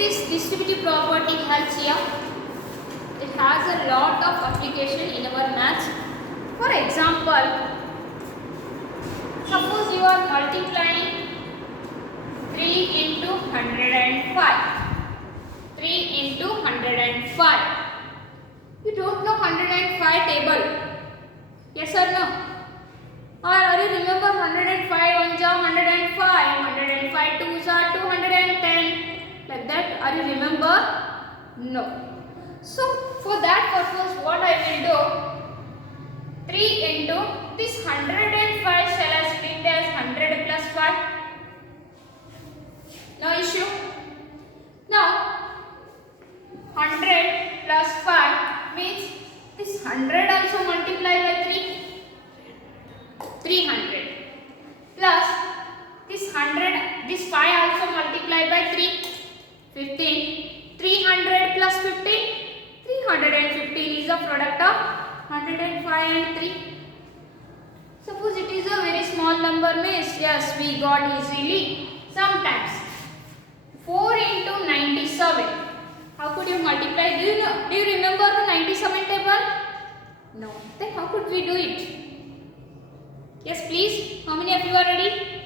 this distributive property helps here? It has a lot of application in our maths. For example, suppose you are multiplying 3 into 105. 3 into 105. You don't know 105 table. Yes or no? Or are you remember 105 ones are 105, 105 twos are 210. Like that, are you remember? No. So for that purpose, what I will do? 3 into this 105 shall I split as 100 plus 5? No issue. Now 100 plus 5 means this 100 also multiply by 3. 300 plus this 100, this 5 also multiply by 3. 15. 300 plus 15. 315 is the product of 105 and 3. Suppose it is a very small number means yes, we got easily. Sometimes 4 into 97. How could you multiply? Do you know? Do you remember the 97 table? No. Then how could we do it? Yes, please. How many of you are ready?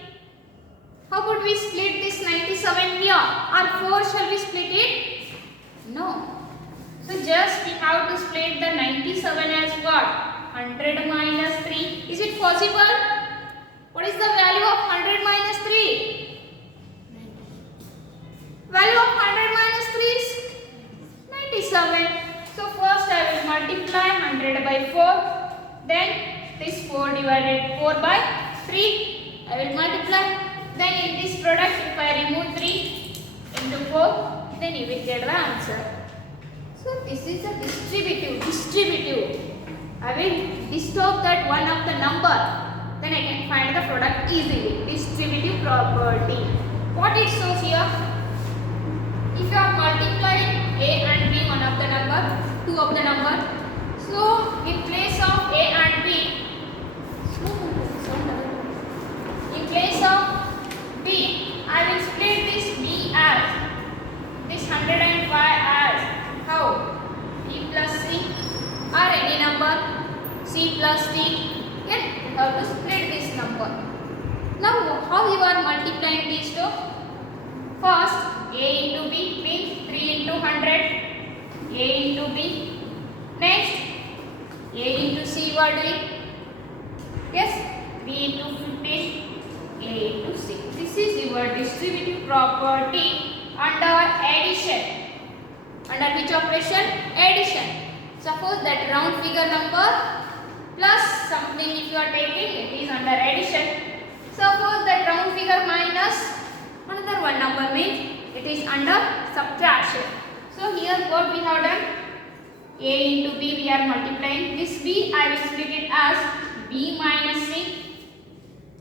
How could we split this 97 here? Or 4 shall we split it? No. So just we have to split the 97 as what? 100 minus 3. Is it possible? What is the value of 100 minus 3? Value of 100 minus 3 is 97. So first I will multiply 100 by 4. Then this 4 divided 4 by 3. I will multiply. Then in this product if I remove 3 into 4, then you will get the answer. So this is a distributive. I will disturb that one of the number. Then I can find the product easily. Distributive property. What it shows here? If you are multiplying A and B, one of the number, two of the number. So in place of A and B, in place of B, I will split this B as this 105 as how? B plus C or any number C plus D. Yet you have to split this number. Now how you are multiplying these two? First A into B means 3 into 100. A into B. Next A into C you are doing. Yes, B into 15. A into C. This is your distributive property under addition. Under which operation? Addition. Suppose that round figure number plus something if you are taking, it is under addition. Suppose that round figure minus another one number means it is under subtraction. So here what we have done? A into B we are multiplying. This B I will split it as B minus C.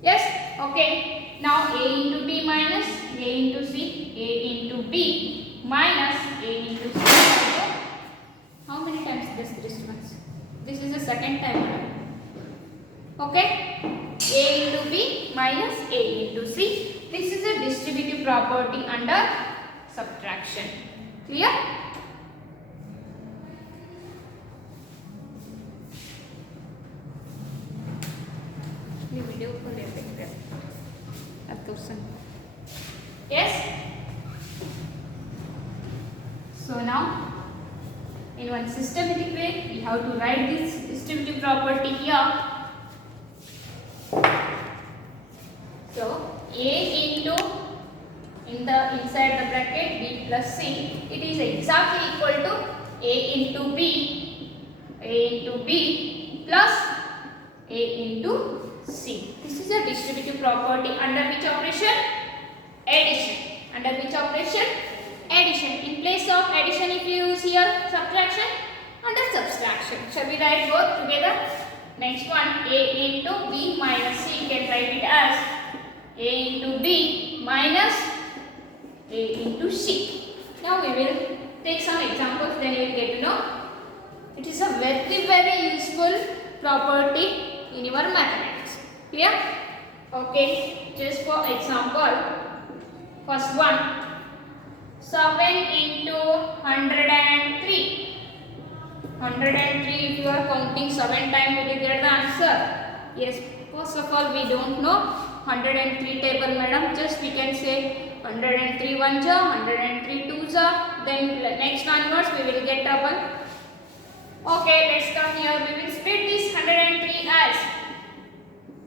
Yes? Okay. Now A into B minus A into C. A into B minus A into C. How many times this difference? This is the second time. Okay? A into B minus A into C. This is a distributive property under subtraction. Clear? Yes? So now in one systematic way we have to write this distributive property here. So A into inside the bracket B plus C, it is exactly equal to A into B plus A into C. This is a distributive property under which operation? Addition. Under which operation? Addition. In place of addition if you use here subtraction, under subtraction. Shall we write both together? Next one, A into B minus C, you can write it as A into B minus A into C. Now we will take some examples, then you will get to know. It is a very useful property in your mathematics. Clear? Okay, just for example, first one, 7 103. If you are counting 7 times, will you get the answer? Yes. First of all, we don't know 103 table, madam. Just we can say 103 1 ja, 103 2 ja. Then next onwards we will get trouble. Okay, let's come here. We will split this 103 as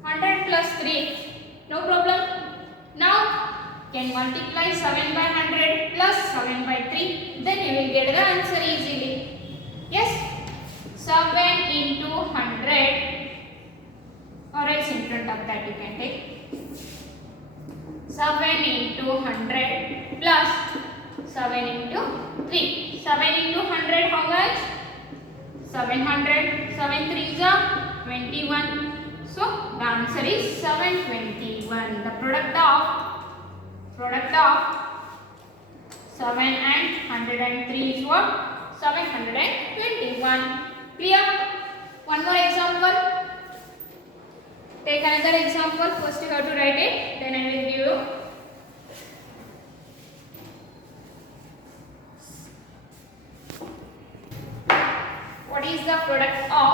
100 plus 3. No problem. Now can multiply 7 by 100 plus 7 by 3. Then you will get the answer easily. Yes. 7 into 100, or else in front of that you can take 7 into 100 plus 7 into 3. 7 into 100 how much? 700. 7 3s are 21. So the answer is 721. The product of 7 and 103 is what? 721. Clear? One more example. Take another example. First you have to write it, then I will give you. What is the product of,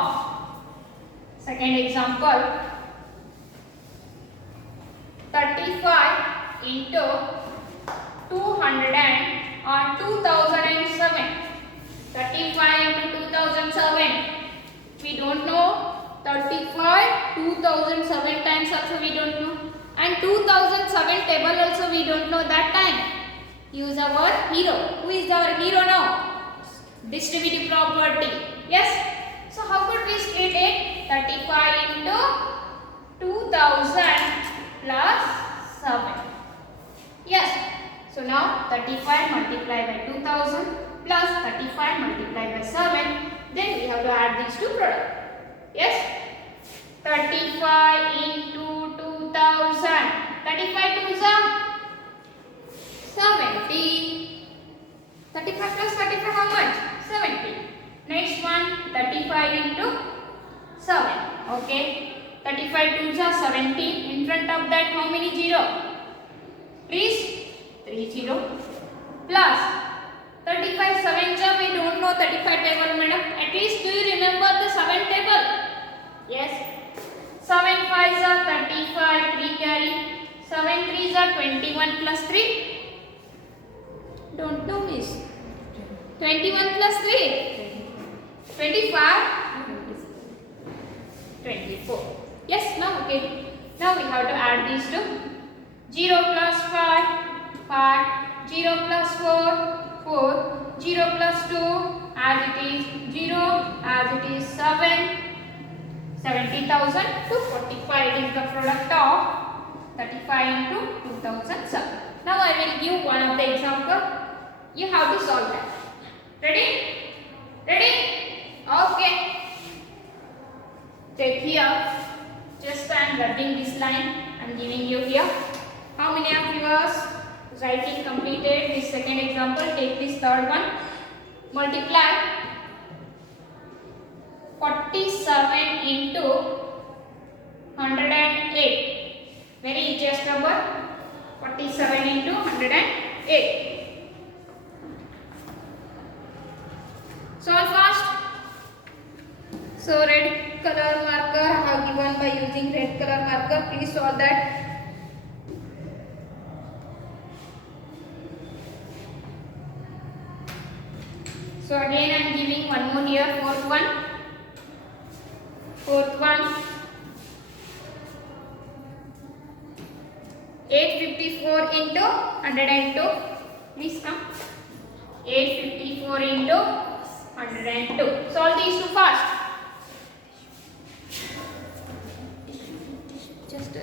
second example, 35 into 200 or 2007. 35 into 2007. We don't know. 35 2007 times also we don't know, and 2007 table also we don't know that time. Use our hero. Who is our hero now? Distributive property. Yes. So how could we split it? 35 into 2000 plus 7. Yes. So now 35 multiplied by 2000 plus 35 multiplied by 7. Then we have to add these two products. Yes. 35 into 2000. 35 to 70. 35 plus 35 how much? 70. Next one 35 into 7. Okay. 35 to 70. In front of that how many 0? Please 30. Plus 35 7 we don't know 35 table, madam. At least do you remember the 7 table? Yes. 7 5s are 35, 3 carry. 7 3s are 21 plus 3. Don't know, miss. 21 plus 3. 25. 24. Yes, now okay. Now we have to add these two. 0 plus 5, 5. 0 plus 4, 4. 0 plus 2, as it is 0, as it is 7. 70,000 to 45. It is the product of 35 into 2007. Now I will give one of the example. You have to solve that. Ready? Ready? Okay. Take here. Just I am writing this line. I am giving you here. How many of yours writing completed this second example? Take this third one. Multiply 47 into 108. Very easiest number. 47 into 108. Solve fast. So red color marker I have given by using red color marker. Please solve that. So again I am giving one more here. Fourth one. Fourth one. 854 into 102. Please come. 854 into 102. Solve these two fast. Just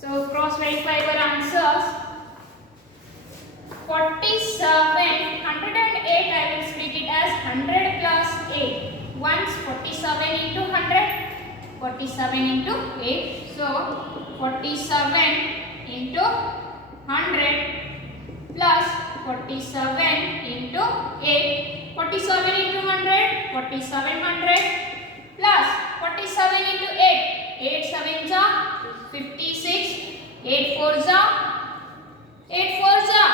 so cross verify your answers. 47, 108 I will split it as 100 plus 8. Once 47 into 100, 47 into 8. So 47 into 100 plus 47 into 8. 47 into 100, 4700 plus 47 into 8. 8 7s are 56. 8 4s are 8 4s are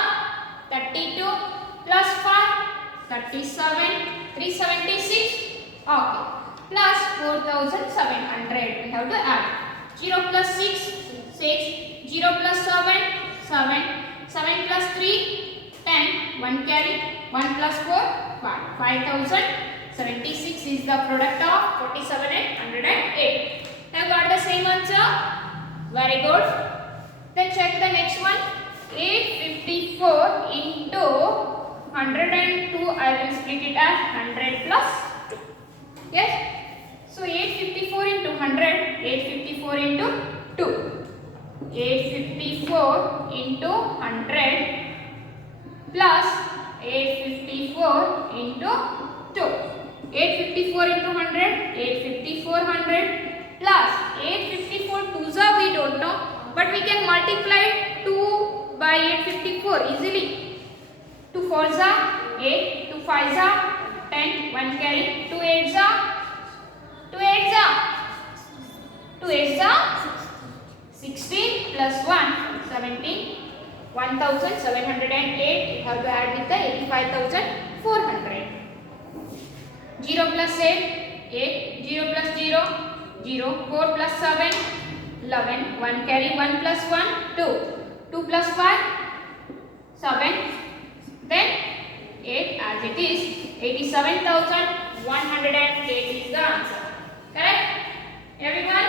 plus 5, 37, 376. Okay. Plus 4700. We have to add. 0 plus 6, 6. 0 plus 7, 7. 7 plus 3, 10. 1 carry. 1 plus 4, 5. 5076 is the product of 47 and 108. Have got the same answer? Very good. Then check the next one. 854 into 102. I will split it as 100 plus 2. Yes. So 854 into 100. 854 into 2. 854 into 100 plus 854 into 2. 854 into 100. 854 100 plus 854 2s we don't know, but we can multiply 2 by 854 easily. 2 4s 8, 2 5s 10, 1 carry, 2 8s 2 8s 2 8s 16 plus 1 17, 1708. You have to add with the 85,400. 0 plus 8, 8, 0 plus 0, 0, 4 plus 7, 11, 1 carry, 1 plus 1, 2, 2 plus 5, 7, then 8 as it is, 87,108 is the answer. Correct? Everyone?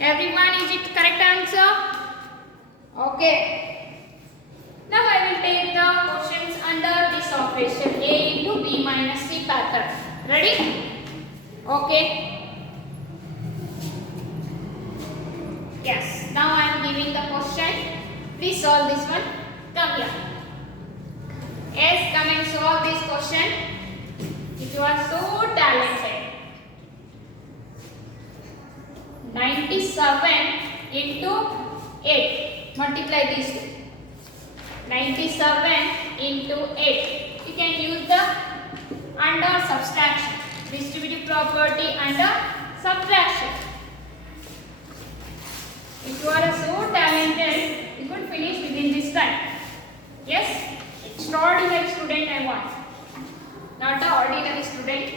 Everyone, is it correct answer? Okay. Now I will take the questions under this operation A into B minus C pattern. Ready? Okay. Yes. Now I am giving the question. Please solve this one. Come here. Yes, come and solve this question. If you are so talented. 97 into 8. Multiply these two. 97 into 8. You can use the under subtraction. Distributive property under subtraction. If you are so talented, you could finish within this time. Yes? Extraordinary student I want. Not an ordinary student.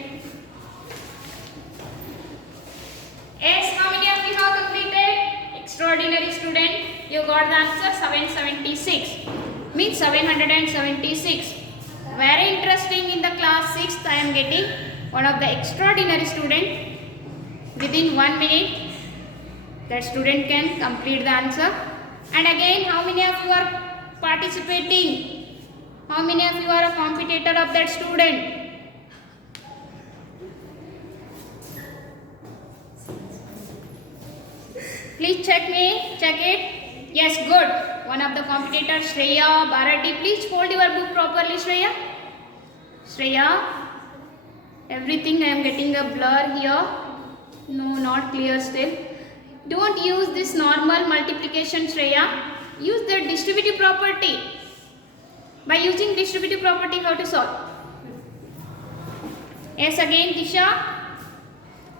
Yes, how many of you have completed? Extraordinary student. You got the answer 776. Means 776. Very interesting. In the class 6th I am getting one of the extraordinary student. Within 1 minute that student can complete the answer. And again, how many of you are participating? How many of you are a competitor of that student? Please check me, check it. Yes, good. One of the competitors, Shreya, Bharati. Please hold your book properly, Shreya. Shreya, everything I am getting a blur here. No, not clear still. Don't use this normal multiplication, Shreya. Use the distributive property. By using distributive property, how to solve? Yes, again, Disha,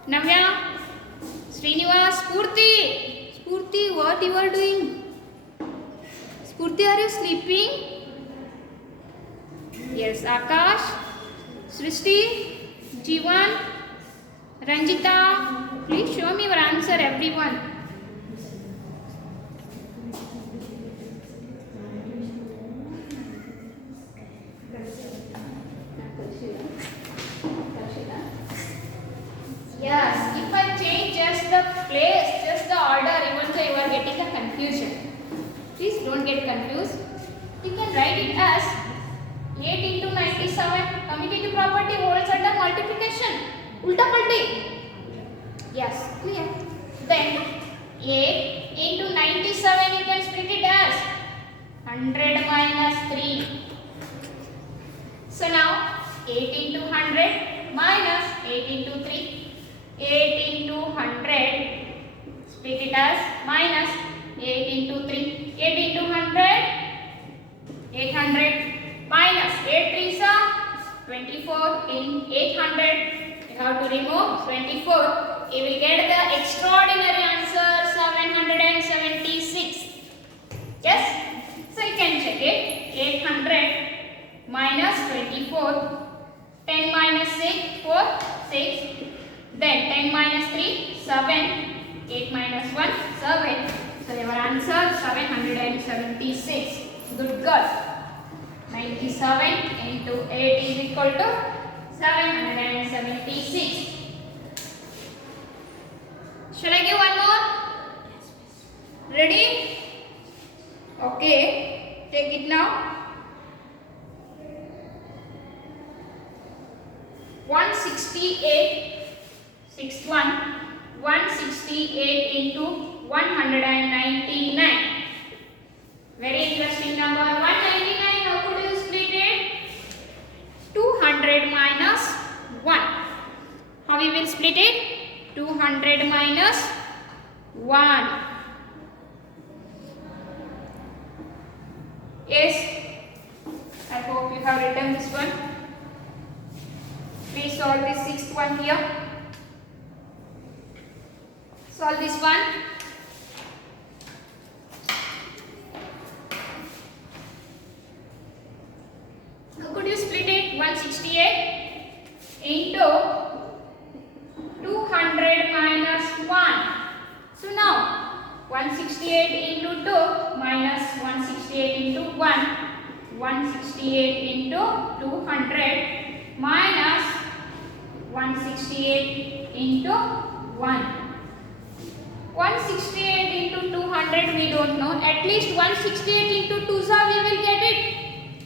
Navya, Srinivas, Spurti. Spurti, what you are doing? Spurti, are you sleeping? Yes, Akash, Srishti, Jivan, Ranjita. Please show me your answer, everyone. Yes, if I change just the place, just the order, even though you are getting a confusion. Please don't get confused. You can write it as 8 into 97. Commutative property holds under multiplication. Ulta palti. Yes, clear. Then 8 into 97 you can split it as 100 minus 3. So now 8 into 100 minus 8 into 3. 8 into 100, split it as minus 8 into 3. 8 into 100, 800 minus 8 3s are 24 in 800. You have to remove 24. You will get the extraordinary answer 776. Yes? So you can check it. 800 776. Good girl. 97 into 8 is equal to 776. Shall I give one more? Ready? Okay. Take it now. 168 168 into 199. Very interesting number. 199. How could you split it? 200 minus 1. How we will split it? 200 minus 1. Yes. I hope you have written this one. Please solve this sixth one here. Solve this one. How could you split it? 168 into 200 minus 1. So now 168 into 2 minus 168 into 1. 168 into 200 minus 168 into 1. 168 into 200 we don't know. At least 168 into 2 we will get it.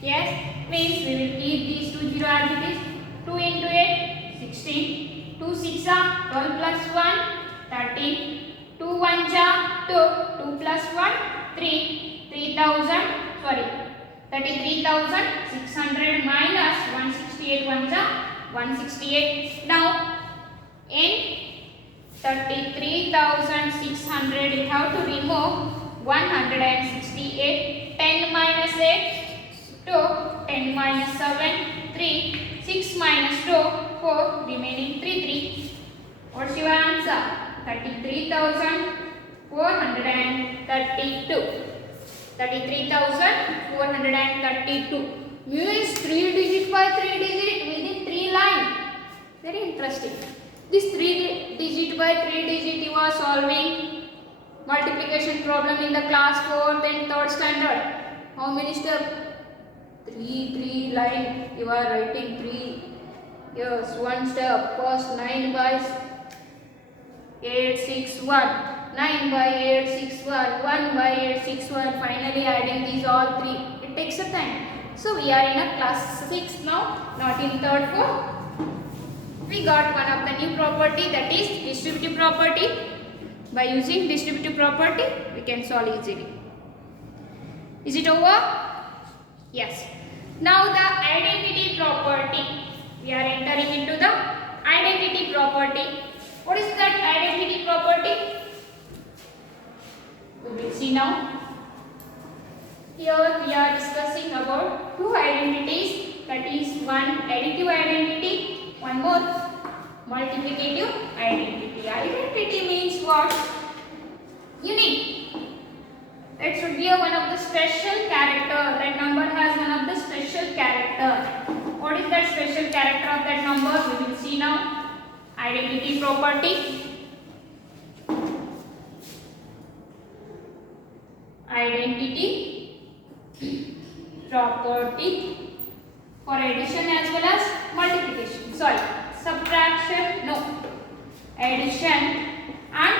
Yes. Means we will keep these 2 0 as it is. 2 into 8, 16. 2 6 are 12 plus 1, 13. 2 1 are 2. 2 plus 1, 3. 33,600 minus 168 1 are 168. Now, in 33,600 you have to remove 168. 10 minus 8. 2, 10 minus 7, 3, 6 minus 2, 4, remaining 3, 3. What's your answer? 33,432. 33,432. Means 3 digit by 3 digit within 3 line. Very interesting. This 3 digit by 3 digit you are solving multiplication problem in the class 4th and 3rd standard. How many steps? 3 line you are writing 3. Yes, one step. First 9 by 8 6 1, 9 by 8 6 1, 1 by 8 6 1. Finally adding these all 3. It takes a time. So we are in a class 6 now, not in 3rd 4th. We got one of the new property, that is distributive property. By using distributive property we can solve easily. Is it over? Yes. Now the identity property. We are entering into the identity property. What is that identity property? We will see now. Here we are discussing about two identities. That is one additive identity, one more multiplicative identity. Identity means what? Unique. It should be one of the special character. That number has one of the special character. What is that special character of that number? We will see now. Identity property. Identity property for addition as well as multiplication. Sorry, subtraction. No. Addition and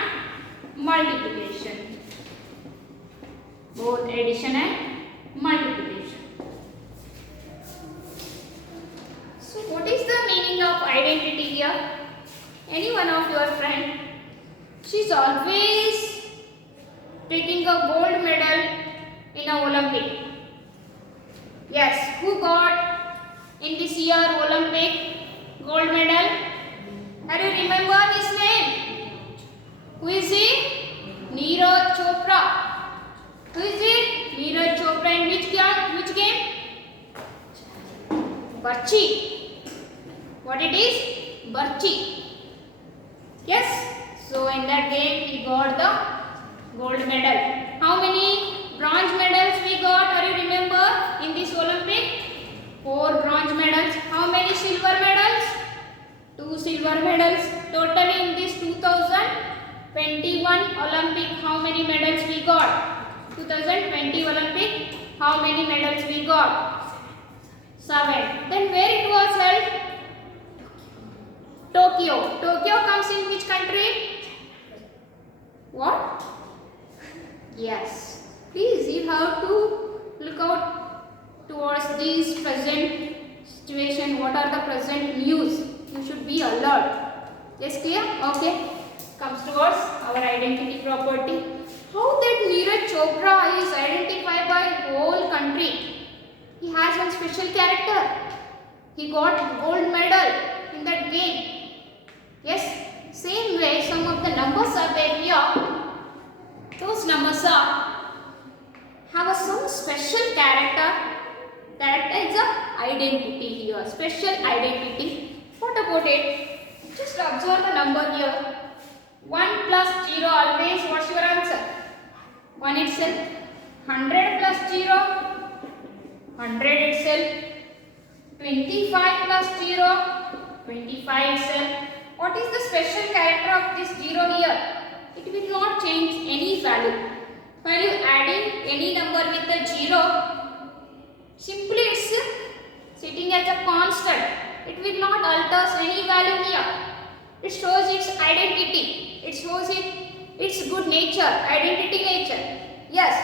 multiplication. Both addition and multiplication. So what is the meaning of identity here? Any one of your friend, she's always taking a gold medal in a Olympic. Yes, who got in this year Olympic gold medal? Can you remember his name? Who is he? Neeraj Chopra. Who is it? Neeraj Chopra. In which game? Barchi. What it is? Barchi. Yes. So in that game he got the gold medal. How many bronze medals we got? Are you remember in this Olympic? 4 bronze medals. How many silver medals? 2 silver medals. Totally in this 2021 Olympic, how many medals we got? 2020 Olympic, how many medals we got? 7. Then where it was held? Tokyo. Tokyo comes in which country? What? Yes. Please, you have to look out towards this present situation. What are the present news? You should be alert. Yes, clear? Okay. Comes towards our identity property. How that Neeraj Chopra is identified by whole country? He has one special character. He got gold medal in that game. Yes. Same way, some of the numbers are there here. Those numbers have some special character. That is a identity here. Special identity. What about it? Just observe the number here. 1 plus 0 always. What's your answer? 1 itself. 100 plus 0. 100 itself. 25 plus 0. 25 itself. What is the special character of this 0 here? It will not change any value. While you adding any number with a 0, simply it's sitting as a constant. It will not alter any value here. It shows its identity. It shows its good nature, identity nature. Yes.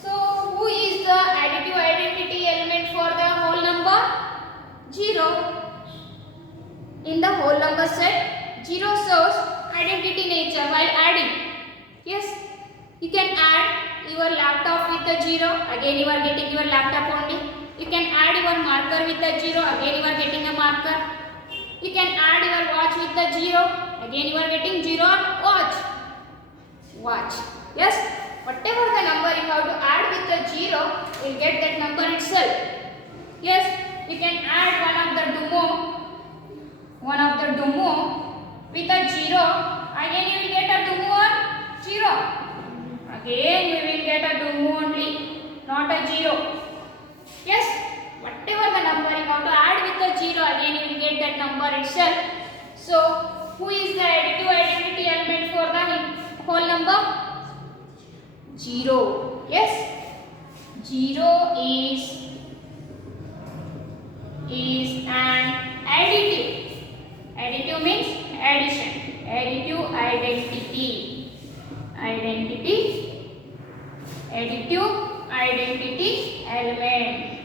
So who is the additive identity element for the whole number? 0. In the whole number set, 0 shows identity nature while adding. Yes, you can add your laptop with a 0, again you are getting your laptop only. You can add your marker with a 0, again you are getting a marker. You can add your watch with a 0, again you are getting 0 on watch. Watch. Yes, whatever the number you have to add with a 0, you will get that number itself. Yes, you can add one of the Dumo with a 0, again you will get a Dumo on 0. Again we will get a Dumo only, not a 0. Yes, whatever the number you have to add with a 0, again you will get that number itself. So, who is the additive identity element for the whole number? 0. Yes, 0 is an additive. Additive means addition. Additive identity. Additive identity element.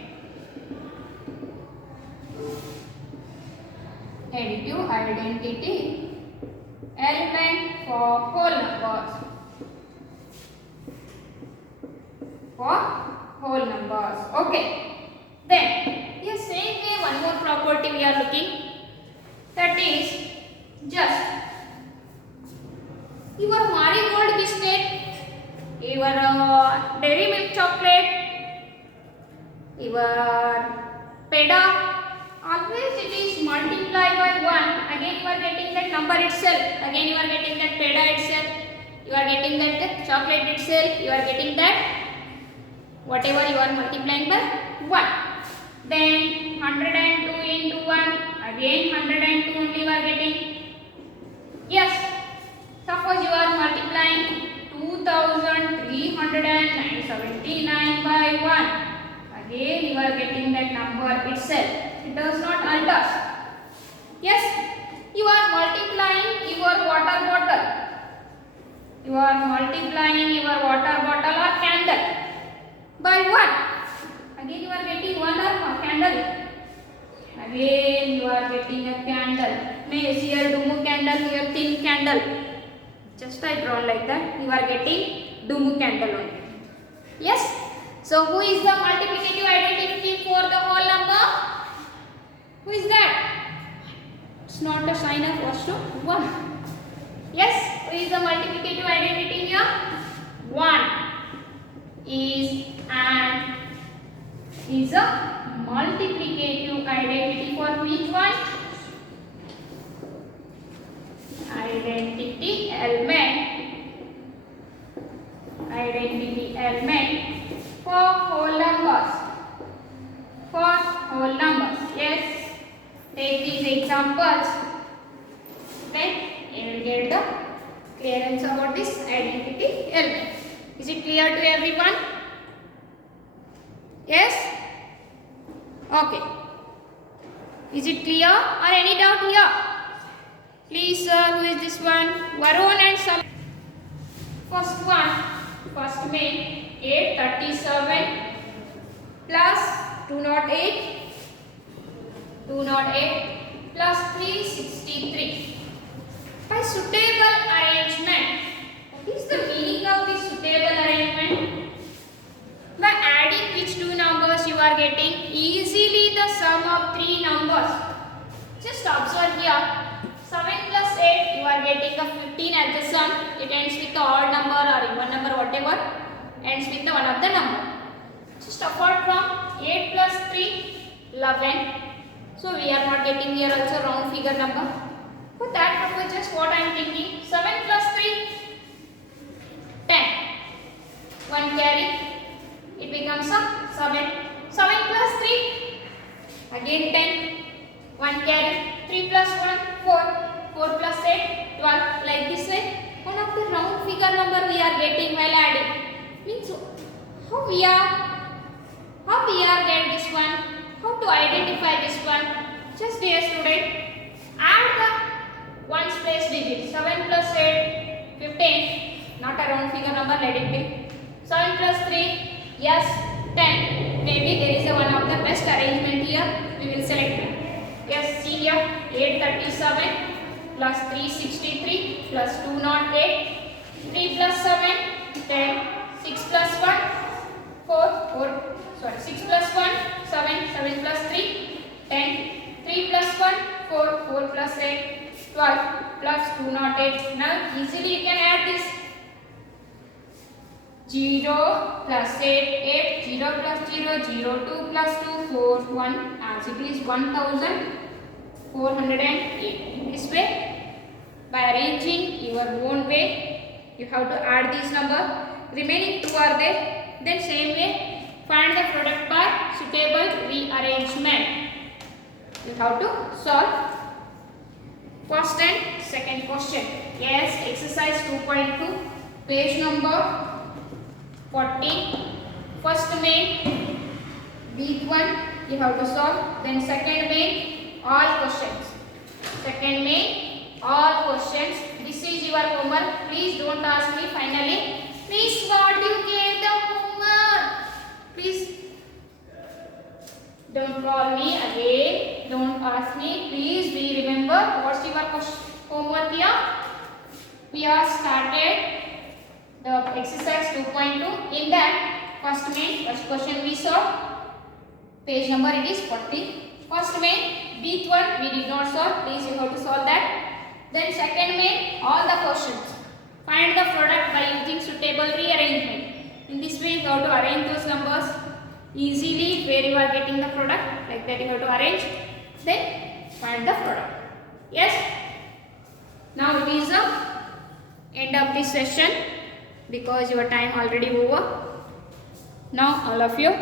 Additive identity element for whole numbers. Okay. Then, yes, same way one more property we are looking. That is just your marigold biscuit, your dairy milk chocolate, your peda, always it is multiplied by 1. Again you are getting that number itself. Again you are getting that peda itself. You are getting that chocolate itself. You are getting that whatever you are multiplying by 1. Then 102 into 1. Again 102 only you are getting. Yes. Suppose you are multiplying 2379 by 1. Again you are getting that number itself. It does not alter. Yes. You are multiplying your water bottle. You are multiplying your water bottle or candle by 1. Again you are getting one or candle. Again you are getting a candle. Here Dumu candle, here thin candle. Just I draw like that. You are getting Dumu candle only. Yes. So who is the multiplicative identity for the whole number? Who is that? It's not a sign of also 1. Yes. Who is the multiplicative identity here? 1 is a multiplicative identity for which one? Identity element for whole numbers. Yes. Take these examples. Then you will get the clearance about this identity element. Is it clear to everyone? Yes? Okay. Is it clear or any doubt here? Please sir, who is this one? Varun and Sam. First one, first main 837 plus 208 plus 363. By suitable arrangement. What is the meaning of this suitable arrangement? By adding which two numbers you are getting easily the sum of three numbers. Just observe here. 7 plus 8 you are getting a 15 at the sum. It ends with the odd number or even number whatever. Ends with the one of the number. Just apart from 8 plus 3 11. So we are not getting here also round figure number. For that purpose, what I am thinking, 7 plus 3, 10. 1 carry, it becomes a 7. 7 plus 3, again 10. 1 carry, 3 plus 1, 4. 4 plus 8, 12. Like this way, one of the round figure number we are getting while adding. Means how we are get this one, how to identify this one. Just dear student, add the ones place digit. 7 plus 8, 15. Not a round figure number, let it be. 7 plus 3, yes, 10. Maybe there is a one of the best arrangement here. We will select it. Yes, see here, 837 plus 363 plus 208. 3 plus 7, 10. 6 plus 1, 6 plus 1, 7. 7 plus 3, 10. 3 plus 1, 4. 4 plus 8, 12 plus 208. Now easily you can add this. 0 plus 8, 8, 0 plus 0, 0, 2 plus 2, 4, 1, as it is 1408. This way, by arranging your own way, you have to add this number. Remaining two are there. Then same way, find the product by suitable rearrangement. You have to solve first and second question. Yes, exercise 2.2, page number 40. First main, week 1, you have to solve. Then second main, all questions. Second main, all questions. This is your homework. Please don't ask me finally. Please, what you gave the homework? Please don't call me again. Don't ask me. Please be remember what's your homework here. We have started the exercise 2.2. In that first main, first question we saw. Page number it is 40. First main, week 1 we did not solve. Please you have to solve that. Then second main, all the questions. Find the product by using suitable rearrangement. In this way you have to arrange those numbers easily where you are getting the product. Like that you have to arrange. Then find the product. Yes. Now it is the end of this session because your time already over. Now all of you